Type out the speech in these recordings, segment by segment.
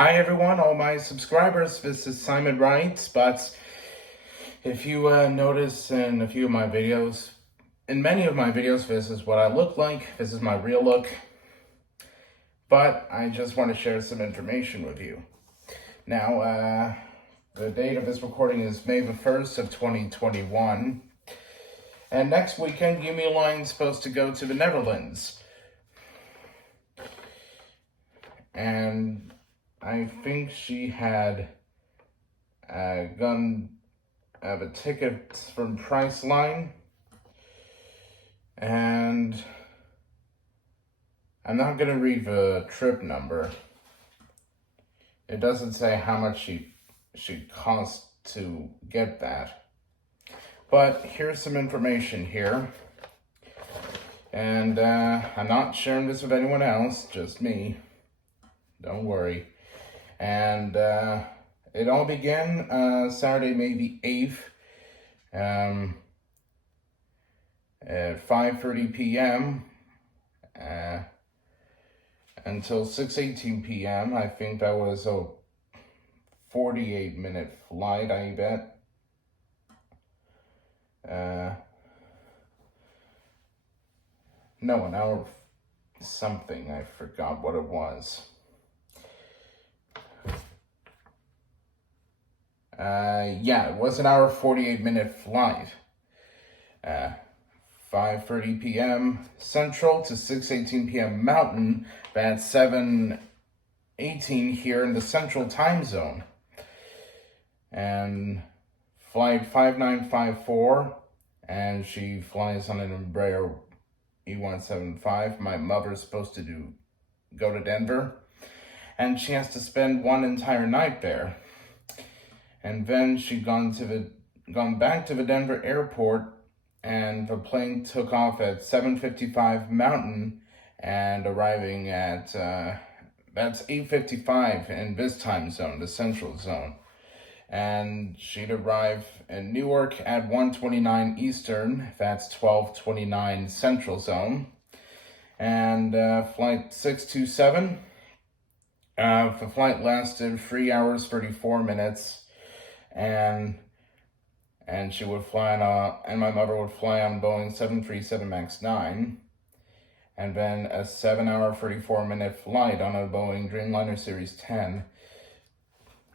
Hi everyone, all my subscribers, this is Simon Wright, but if you notice in a few of my videos, in many of my videos, this is what I look like, this is my real look, but I just want to share some information with you. Now, the date of this recording is May the 1st of 2021, and next weekend, Yumi Line's supposed to go to the Netherlands, and I think she had gotten the tickets from Priceline, and I'm not gonna read the trip number. It doesn't say how much she cost to get that, but here's some information here, and I'm not sharing this with anyone else, just me. Don't worry. And it all began Saturday, May the 8th, at 5:30 p.m. Until 6:18 p.m. I think that was a 48-minute flight, I bet. No, an hour something, I forgot what it was. Yeah, it was an hour 48-minute flight. 5:30 p.m. Central to 6:18 p.m. Mountain. That's 7:18 here in the Central Time Zone. And flight 5954, and she flies on an Embraer E175. My mother's supposed to go to Denver, and she has to spend one entire night there. And then she'd gone back to the Denver airport, and the plane took off at 7:55 Mountain and arriving at, that's 8:55 in this time zone, the Central Zone. And she'd arrive in Newark at 1:29 Eastern, that's 12:29 Central Zone. And flight 627, the flight lasted 3 hours, 34 minutes. And she would fly on and my mother would fly on Boeing 737 MAX 9, and then a 7-hour 34-minute flight on a Boeing Dreamliner Series 10,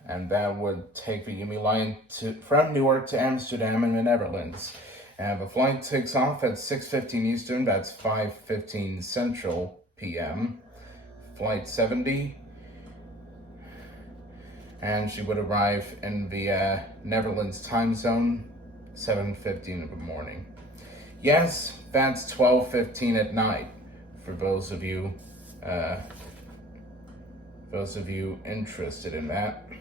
and that would take the Yumi Line from Newark to Amsterdam in the Netherlands. And the flight takes off at 6:15 Eastern, that's 5:15 Central p.m. Flight 70. And she would arrive in the Netherlands time zone, 7:15 in the morning. Yes, that's 12:15 at night, for those of you interested in that.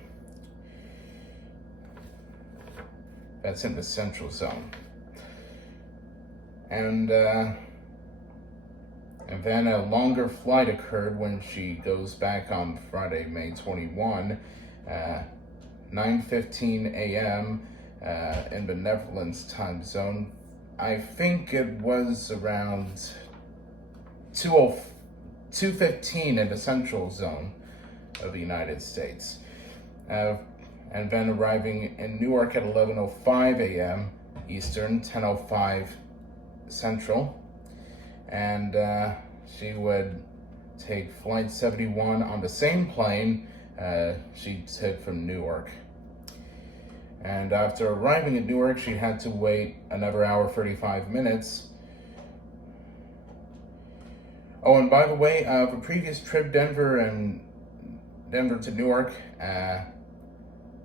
That's in the Central Zone. And then a longer flight occurred when she goes back on Friday, May 21, 9:15 a.m. In the Netherlands time zone. I think it was around 2:15 in the Central Zone of the United States. And then arriving in Newark at 11:05 a.m. Eastern, 10:05 Central. And she would take flight 71 on the same plane she took from Newark. And after arriving at Newark, she had to wait another hour, 35 minutes. Oh, and by the way, the previous trip, Denver to Newark,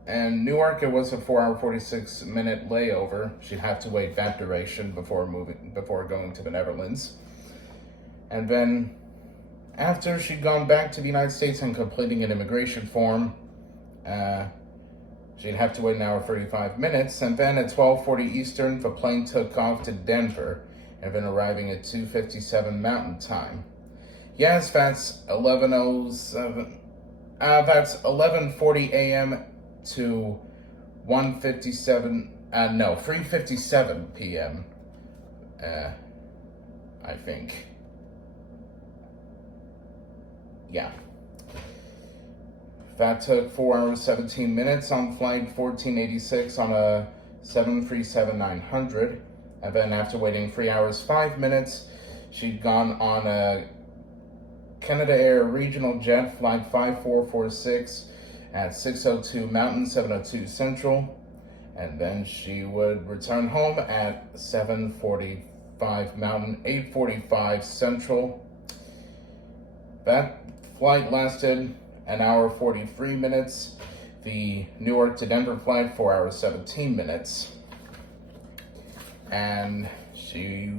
and Newark, it was a 4-hour, 46-minute layover. She'd have to wait that duration before going to the Netherlands. And then, after she'd gone back to the United States and completing an immigration form, she'd have to wait an hour, 35 minutes. And then at 12:40 Eastern, the plane took off to Denver, and then arriving at 2:57 Mountain Time. Yes, that's 11:07. That's 11:40 a.m. to 3:57 p.m. I think. Yeah. That took 4 hours, 17 minutes on flight 1486 on a 737-900. And then after waiting 3 hours, 5 minutes, she'd gone on a Canada Air regional jet, flight 5446 at 6:02 Mountain, 7:02 Central. And then she would return home at 7:45 Mountain, 8:45 Central. That flight lasted an hour 43 minutes. The Newark to Denver flight, 4 hours 17 minutes. And she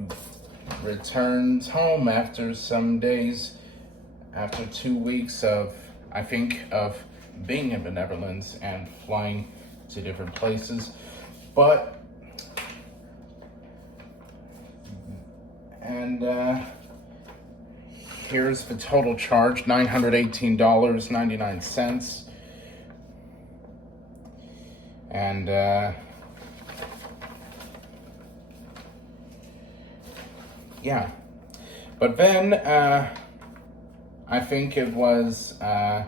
returned home after some days, after 2 weeks of being in the Netherlands and flying to different places. Here's the total charge, $918.99. And yeah. But then I think it was at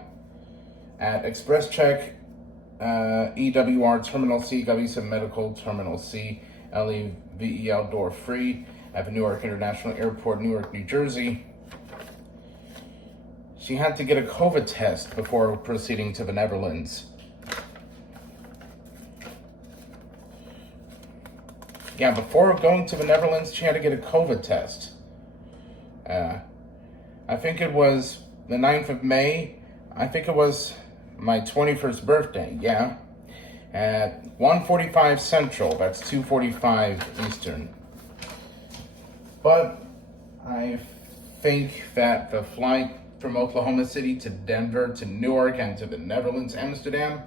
ExpressCheck, EWR Terminal C, Gavisa Medical Terminal C, LEVEL door free at the Newark International Airport, Newark, New Jersey. She had to get a COVID test before proceeding to the Netherlands. Yeah, before going to the Netherlands, she had to get a COVID test. I think it was the 9th of May. I think it was my 21st birthday, yeah. At 1:45 Central, that's 2:45 Eastern. But I think that the flight from Oklahoma City to Denver to Newark and to the Netherlands, Amsterdam,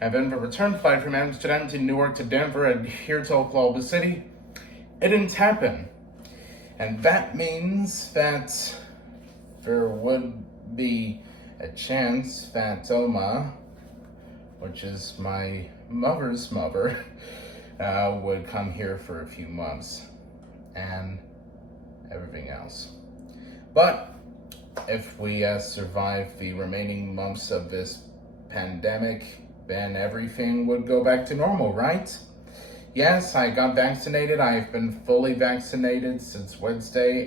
and then the return flight from Amsterdam to Newark to Denver and here to Oklahoma City, it didn't happen. And that means that there would be a chance that Oma, which is my mother's mother, would come here for a few months and everything else. But if we survive the remaining months of this pandemic, then everything would go back to normal, right? Yes, I got vaccinated. I've been fully vaccinated since Wednesday,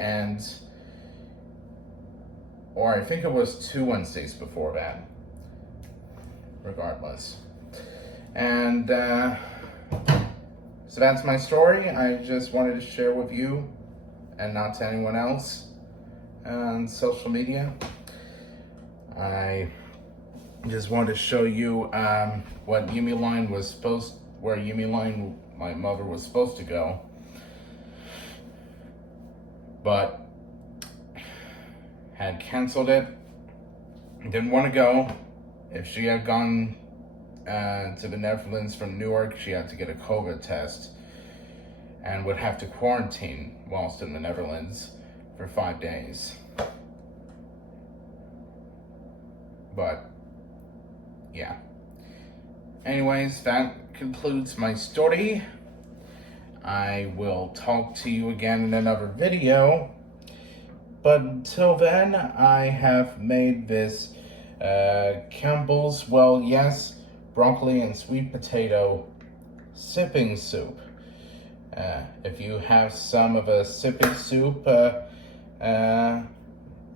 or I think it was 2 Wednesdays before that. Regardless. And so that's my story. I just wanted to share with you and not to anyone else on social media. I just wanted to show you where Yumi Line, my mother, was supposed to go, but had canceled it. Didn't want to go. If she had gone to the Netherlands from Newark, she had to get a COVID test and would have to quarantine whilst in the Netherlands for 5 days. But yeah. Anyways, that concludes my story. I will talk to you again in another video. But until then, I have made this Campbell's, well, yes, broccoli and sweet potato sipping soup. If you have some of a sipping soup,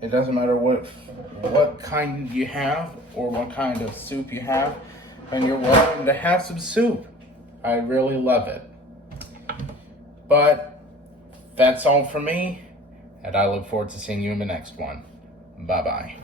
it doesn't matter what kind you have or what kind of soup you have, and you're welcome to have some soup. I really love it. But that's all for me, and I look forward to seeing you in the next one. Bye-bye.